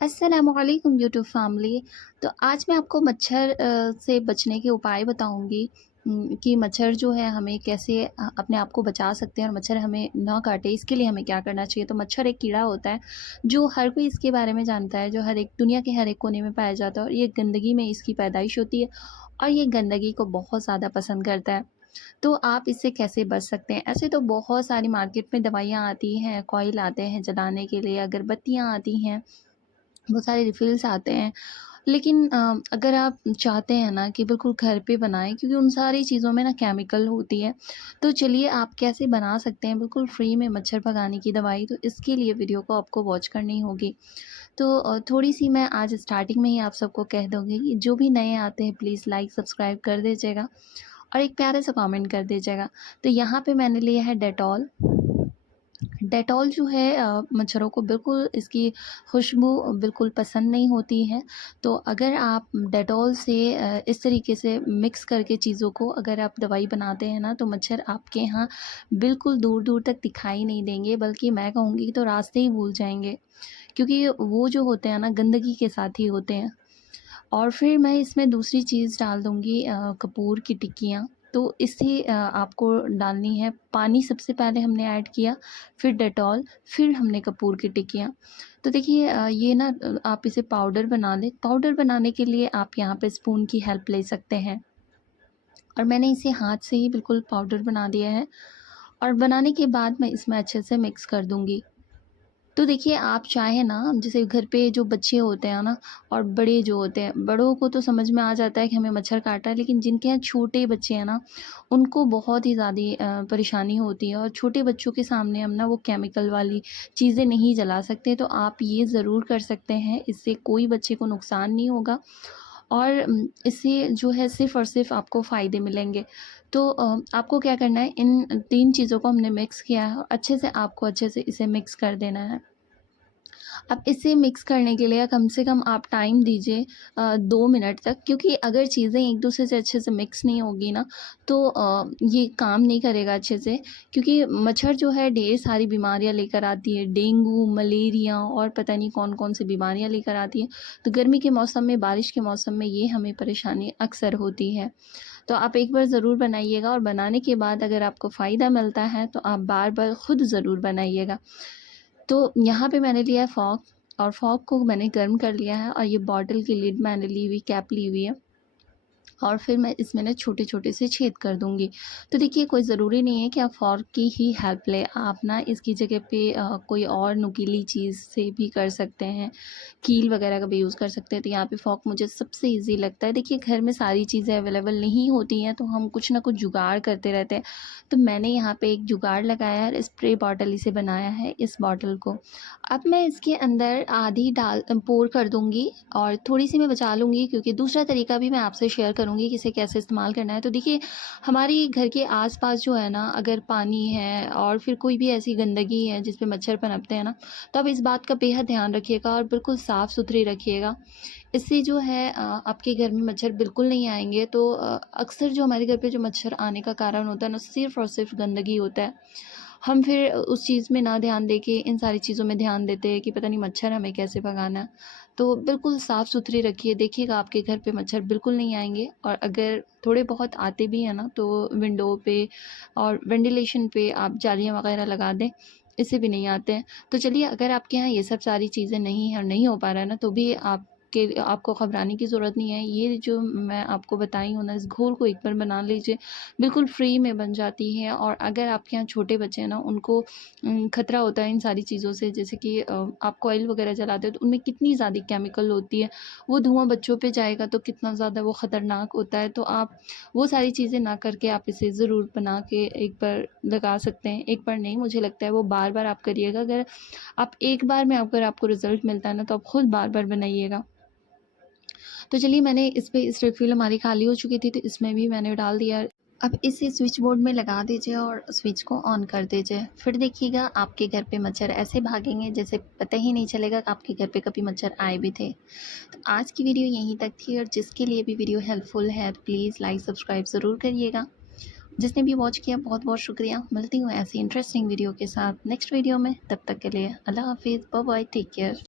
अस्सलामुअलैकुम YouTube family. तो आज मैं आपको मच्छर से बचने के उपाय बताऊंगी कि मच्छर जो है हमें कैसे अपने आप को बचा सकते हैं और मच्छर हमें ना काटे। इसके लिए हमें क्या करना चाहिए। तो मच्छर एक कीड़ा होता है जो हर कोई इसके बारे में जानता है, जो हर एक दुनिया के हर एक कोने में पाया जाता है और ये गंदगी में इसकी पैदाइश होती है और ये गंदगी को बहुत ज़्यादा पसंद करता है। तो आप इससे कैसे बच सकते हैं। ऐसे तो बहुत सारी मार्केट में दवाइयाँ आती हैं, कॉइल आते हैं जलाने के लिए, अगरबत्तियाँ आती हैं, बहुत सारे रिफ़िल्स आते हैं। लेकिन अगर आप चाहते हैं ना कि बिल्कुल घर पे बनाएँ, क्योंकि उन सारी चीज़ों में ना केमिकल होती है। तो चलिए आप कैसे बना सकते हैं बिल्कुल फ्री में मच्छर भगाने की दवाई। तो इसके लिए वीडियो को आपको वॉच करनी होगी। तो थोड़ी-सी मैं आज स्टार्टिंग में ही आप सबको कह दूँगी कि जो भी नए आते हैं प्लीज़ लाइक सब्सक्राइब कर दीजिएगा और एक प्यारा सा कमेंट कर दीजिएगा। तो यहाँ पे मैंने लिया है डेटॉल। डेटॉल जो है मच्छरों को बिल्कुल इसकी खुशबू बिल्कुल पसंद नहीं होती है। तो अगर आप डेटॉल से इस तरीके से मिक्स करके चीज़ों को अगर आप दवाई बनाते हैं ना, तो मच्छर आपके यहाँ बिल्कुल दूर-दूर तक दिखाई नहीं देंगे, बल्कि मैं कहूँगी तो रास्ते ही भूल जाएँगे। क्योंकि वो जो होते हैं ना गंदगी के साथ ही होते हैं। और फिर मैं इसमें दूसरी चीज़ डाल दूँगी कपूर की टिक्कियाँ। तो इससे आपको डालनी है पानी, सबसे पहले हमने ऐड किया, फिर डेटॉल, फिर हमने कपूर की टिक्कियाँ। तो देखिए ये ना आप इसे पाउडर बना लें। पाउडर बनाने के लिए आप यहाँ पे स्पून की हेल्प ले सकते हैं और मैंने इसे हाथ से ही बिल्कुल पाउडर बना दिया है और बनाने के बाद मैं इसमें अच्छे से मिक्स कर दूँगी। तो देखिए आप चाहें ना, जैसे घर पे जो बच्चे होते हैं ना और बड़े जो होते हैं, बड़ों को तो समझ में आ जाता है कि हमें मच्छर काटा है, लेकिन जिनके यहाँ छोटे बच्चे हैं ना, उनको बहुत ही ज़्यादा परेशानी होती है और छोटे बच्चों के सामने हम ना वो केमिकल वाली चीज़ें नहीं जला सकते। तो आप ये ज़रूर कर सकते हैं, इससे कोई बच्चे को नुकसान नहीं होगा और इससे जो है सिर्फ़ और सिर्फ़ आपको फ़ायदे मिलेंगे। तो आपको क्या करना है, इन 3 चीज़ों को हमने मिक्स किया है और अच्छे से आपको अच्छे से इसे मिक्स कर देना है। अब इसे मिक्स करने के लिए कम से कम आप टाइम दीजिए 2 मिनट तक, क्योंकि अगर चीज़ें एक दूसरे से अच्छे से मिक्स नहीं होगी ना, तो ये काम नहीं करेगा अच्छे से। क्योंकि मच्छर जो है ढेर सारी बीमारियां लेकर आती है, डेंगू, मलेरिया और पता नहीं कौन कौन सी बीमारियां लेकर आती है। तो गर्मी के मौसम में, बारिश के मौसम में ये हमें परेशानी अक्सर होती है। तो आप एक बार ज़रूर बनाइएगा और बनाने के बाद अगर आपको फ़ायदा मिलता है तो आप बार बार ख़ुद ज़रूर बनाइएगा। तो यहाँ पे मैंने लिया है फ़ॉग और फ़ॉग को मैंने गर्म कर लिया है और ये बॉटल की लिड मैंने ली हुई, कैप ली हुई है और फिर मैं इसमें ना छोटे-छोटे से छेद कर दूँगी। तो देखिए कोई ज़रूरी नहीं है कि आप फ़ॉर्क की ही हेल्प लें, आप ना इसकी जगह पे कोई और नुकीली चीज़ से भी कर सकते हैं, कील वगैरह का भी यूज़ कर सकते हैं। तो यहाँ पे फ़ॉर्क मुझे सबसे ईज़ी लगता है। देखिए घर में सारी चीज़ें अवेलेबल नहीं होती हैं, तो हम कुछ ना कुछ जुगाड़ करते रहते हैं। तो मैंने यहाँ पे एक जुगाड़ लगाया है, स्प्रे बॉटल इसे बनाया है इस बॉटल को। अब मैं इसके अंदर आधी पोर कर दूँगी और थोड़ी-सी मैं बचा लूँगी, क्योंकि दूसरा तरीका भी मैं आपसे शेयर करूँगी कि इसे कैसे इस्तेमाल करना है। तो देखिए हमारी घर के आस-पास जो है ना, अगर पानी है और फिर कोई भी ऐसी गंदगी है जिस पे मच्छर पनपते हैं ना, तो आप इस बात का बेहद ध्यान रखिएगा और बिल्कुल साफ़-सुथरी रखिएगा। इससे जो है आपके घर में मच्छर बिल्कुल नहीं आएँगे। तो अक्सर जो हमारे घर पे जो मच्छर आने का कारण होता है ना, सिर्फ़ और सिर्फ़ गंदगी होता है। हम फिर उस चीज़ में ना ध्यान देके इन सारी चीज़ों में ध्यान देते हैं कि पता नहीं मच्छर हमें कैसे भगाना है। तो बिल्कुल साफ़-सुथरी रखिए, देखिएगा आपके घर पे मच्छर बिल्कुल नहीं आएँगे और अगर थोड़े बहुत आते भी हैं ना, तो विंडो पे और वेंटिलेशन पे आप जालियाँ वग़ैरह लगा दें, इससे भी नहीं आते हैं। तो चलिए अगर आपके यहाँ ये सब सारी चीज़ें नहीं हैं और नहीं हो पा रहा है ना, तो भी आपको घबराने की ज़रूरत नहीं है। ये जो मैं आपको बताई हूँ ना, इस घोल को एक बार बना लीजिए, बिल्कुल फ्री में बन जाती है। और अगर आपके यहाँ छोटे बच्चे हैं ना, उनको खतरा होता है इन सारी चीज़ों से, जैसे कि आप कॉइल वगैरह जलाते हो तो उनमें कितनी ज़्यादा केमिकल होती है, वो धुआँ बच्चों पे जाएगा तो कितना ज़्यादा वो ख़तरनाक होता है। तो आप वो सारी चीज़ें ना करके आप इसे ज़रूर बना के एक बार लगा सकते हैं। एक बार नहीं, मुझे लगता है वो बार-बार आप करिएगा। अगर आप एक बार में अगर आपको रिज़ल्ट मिलता है ना, तो आप खुद बार-बार बनाइएगा। तो चलिए मैंने इस पे इस रिफ़िल हमारी खाली हो चुकी थी, तो इसमें भी मैंने डाल दिया। अब इसे स्विच बोर्ड में लगा दीजिए और स्विच को ऑन कर दीजिए। फिर देखिएगा आपके घर पे मच्छर ऐसे भागेंगे जैसे पता ही नहीं चलेगा कि आपके घर पे कभी मच्छर आए भी थे। तो आज की वीडियो यहीं तक थी और जिसके लिए भी वीडियो हेल्पफुल है प्लीज़ लाइक सब्सक्राइब ज़रूर करिएगा। जिसने भी वॉच किया बहुत-बहुत शुक्रिया। मिलती हूँ ऐसी इंटरेस्टिंग वीडियो के साथ नेक्स्ट वीडियो में। तब तक के लिए अल्लाह हाफ़िज़, बाय बाय, टेक केयर।